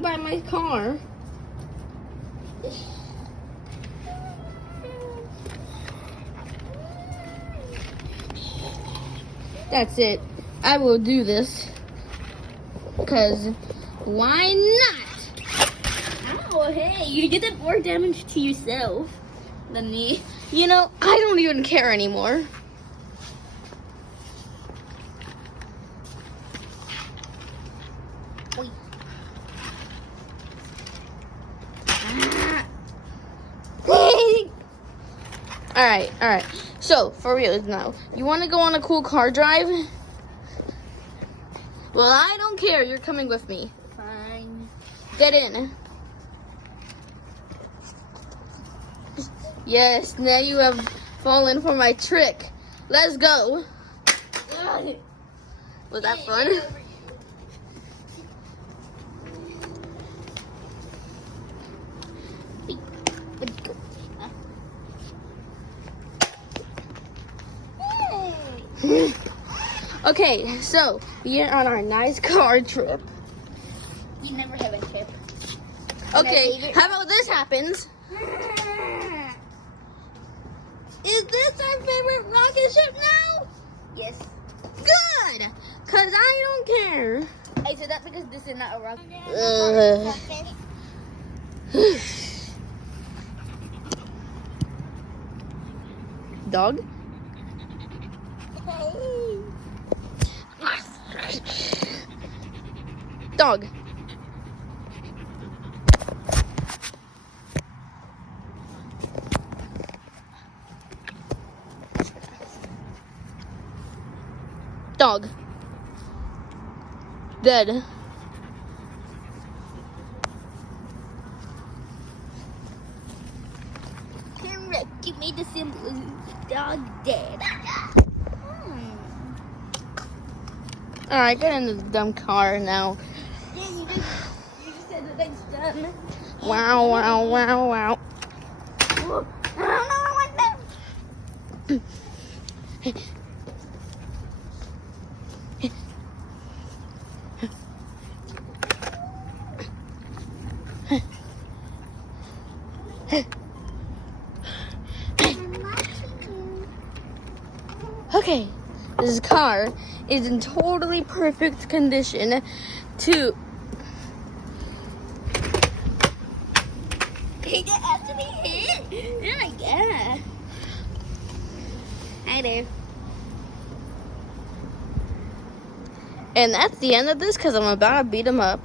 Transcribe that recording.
driving by my car. That's it. I will do this. Because why not? Oh, hey, you did more damage to yourself than me. You know, I don't even care anymore. Wait. Alright. So, for real now, you want to go on a cool car drive? Well, I don't care. You're coming with me. Fine. Get in. Yes, now you have fallen for my trick. Let's go. Was that fun? Okay, so we are on our nice car trip. You never have a trip. Okay, how about this happens? Is this our favorite rocket ship now? Yes. Good, because I don't care. I said that because this is not a rocket. Dog? Dog. Dog. Dead. Correct. You made the symbol of the dog dead. Alright, get in the dumb car now. Yeah, you just said that it's done. Wow. I don't know what that. Okay, this car is in totally perfect condition to... He did actually hit. Oh my god. Hi there. And that's the end of this because I'm about to beat him up.